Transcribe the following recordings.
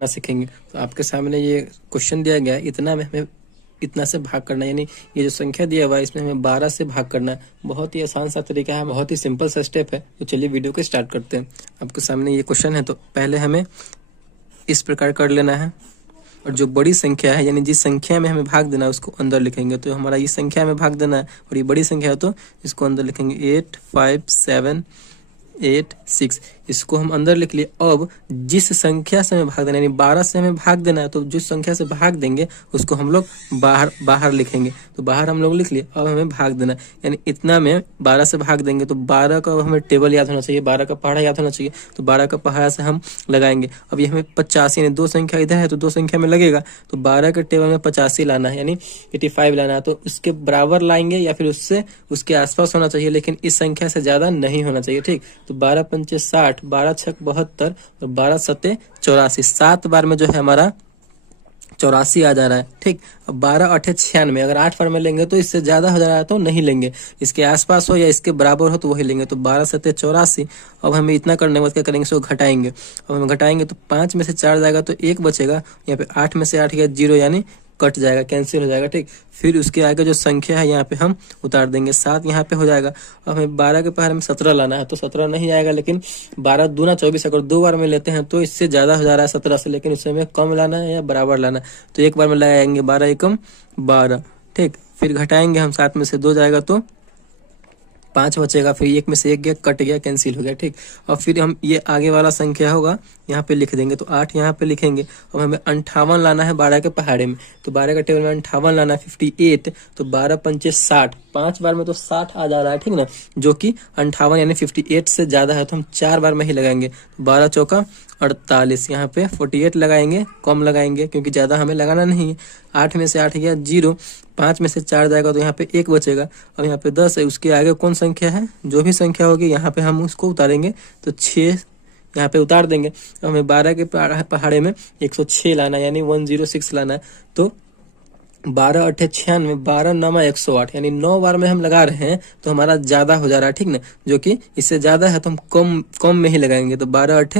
ना सीखेंगे। तो आपके सामने ये क्वेश्चन दिया गया है, इतना में हमें इतना से भाग करना है, यानी ये जो संख्या दिया हुआ है इसमें हमें 12 से भाग करना है। बहुत ही आसान सा तरीका है, बहुत ही सिंपल सा स्टेप है। तो चलिए वीडियो को स्टार्ट करते हैं। आपके सामने ये क्वेश्चन है, तो पहले हमें इस प्रकार कर लेना है, और जो बड़ी संख्या है यानी जिस संख्या में हमें भाग देना है उसको अंदर लिखेंगे। तो हमारा इस संख्या में भाग देना है और ये बड़ी संख्या है तो इसको अंदर लिखेंगे 8 5 7 8 6, इसको हम अंदर लिख लिए। अब जिस संख्या से हमें भाग देना है यानी 12 से हमें भाग देना है, तो जिस संख्या से भाग देंगे उसको हम लोग बाहर लिखेंगे। तो बाहर हम लोग लिख लिए, अब हमें भाग देना है यानी इतना में 12 से भाग देंगे। तो 12 का हमें टेबल याद होना चाहिए, 12 का पहाड़ा याद होना चाहिए। तो 12 का पहाड़ा से हम लगाएंगे। अब ये हमें 85 यानी दो संख्या इधर है तो दो संख्या में लगेगा, तो 12 के टेबल में 85 लाना है यानी 85 लाना है। तो उसके बराबर लाएंगे या फिर उससे उसके आसपास होना चाहिए, लेकिन इस संख्या से ज्यादा नहीं होना चाहिए। ठीक, तो 12 पंचे 60, 12 छक 72 और 12 सत्ते 84, 7 बार में जो है हमारा 84 आ जा रहा है। ठीक, अब 12 8 96, अगर 8 बार में लेंगे तो इससे ज्यादा हो जा रहा है तो नहीं लेंगे, इसके आसपास हो या इसके बराबर हो तो वही लेंगे। तो 12 सत्ते 84। अब हमें इतना करने के बाद क्या करेंगे, इसको घटाएंगे। अब हम घटाएंगे तो 5 में से 4 जाएगा तो 1 बचेगा, यहाँ पे 8 में से 8 गया 0 यानी कट जाएगा, कैंसिल हो जाएगा। ठीक, फिर उसके आगे जो संख्या है यहाँ पे हम उतार देंगे, 7 यहाँ पे हो जाएगा। अब हमें 12 के पहाड़ में 17 लाना है, तो 17 नहीं आएगा, लेकिन 12 दूना 24, अगर 2 बार में लेते हैं तो इससे ज्यादा हो जा रहा है 17 से, लेकिन उससे हमें कम लाना है या बराबर लाना है। तो एक बार में लगाएंगे 12 एकम 12। ठीक, फिर घटाएंगे हम, 7 में से 2 जाएगा तो 5 बचेगा, फिर 1 में से 1 गया कट गया, कैंसिल हो गया। ठीक, और फिर हम ये आगे वाला संख्या होगा यहाँ पे लिख देंगे, तो 8 यहाँ पे लिखेंगे। अब हमें 58 लाना है 12 के पहाड़े में, तो 12 के टेबल में 58 लाना है 58। तो 12 पंचे 60, 5 बार में तो 60 आ जा रहा है, ठीक ना, जो कि 58 यानी 58 से ज्यादा है तो हम 4 बार में ही लगाएंगे। 12 चौका 48, यहाँ पे 48 लगाएंगे, कम लगाएंगे क्योंकि ज्यादा हमें लगाना नहीं है। 8 में से 8 गया 0, 5 में से 4 जाएगा तो यहाँ पे 1 बचेगा। अब यहाँ पे 10 है, उसके आगे कौन संख्या है, जो भी संख्या होगी यहाँ पे हम उसको उतारेंगे, तो 6 यहाँ पे उतार देंगे। अब हमें 12 के पहाड़े में 106 लाना है यानी 106 लाना है। तो 12 8 96, 12 9 108 यानी 9 बार में हम लगा रहे हैं तो हमारा ज्यादा हो जा रहा है, ठीक ना, जो कि इससे ज्यादा है तो हम कम में ही लगाएंगे। तो 12 8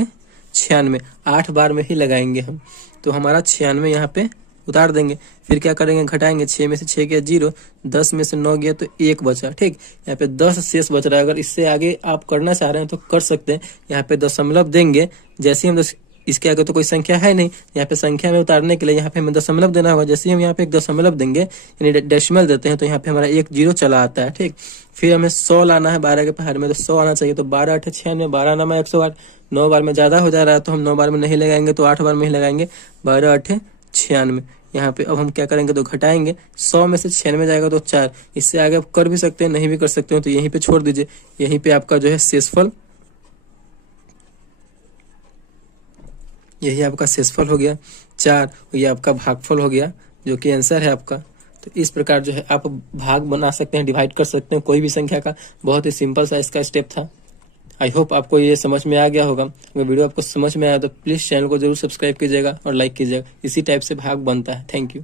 96, 8 बार में ही लगाएंगे हम, तो हमारा 96 यहाँ पे उतार देंगे। फिर क्या करेंगे, घटाएंगे, 6 में से 6 गया 0, 10 में से 9 गया तो 1 बचा। ठीक, यहाँ पे 10 शेष बच रहा है। अगर इससे आगे आप करना चाह रहे हैं तो कर सकते हैं, यहाँ पे दशमलव देंगे। जैसे ही हम इसके आगे तो कोई संख्या है नहीं, यहाँ पे संख्या में उतारने के लिए यहाँ पे हमें दशमलव देना होगा। जैसे ही हम यहाँ पे एक दशमलव देंगे यानी डेसिमल देते हैं तो यहाँ पे हमारा 1 0 चला आता है। ठीक, फिर हमें 100 लाना है 12 के पहाड़ में, तो 100 आना चाहिए। तो 12 8 96, 12 9 108, 9 बार में ज्यादा हो जा रहा है तो हम 9 बार में नहीं लगाएंगे, तो 8 बार में ही लगाएंगे। 12 8 96 यहाँ पे अब हम क्या करेंगे, तो घटाएंगे, 100 में से 96 जाएगा तो 4। इससे आगे आप कर भी सकते हैं, नहीं भी कर सकते हो, तो यहीं पे छोड़ दीजिए। यहीं पे आपका जो है शेषफल, यही आपका शेषफल हो गया 4, ये आपका भागफल हो गया, जो कि आंसर है आपका। तो इस प्रकार जो है आप भाग बना सकते हैं, डिवाइड कर सकते हैं कोई भी संख्या का। बहुत ही सिंपल सा इसका स्टेप था। आई होप आपको ये समझ में आ गया होगा। अगर वीडियो आपको समझ में आया तो प्लीज चैनल को जरूर सब्सक्राइब कीजिएगा और लाइक कीजिएगा। इसी टाइप से भाग बनता है। Thank you.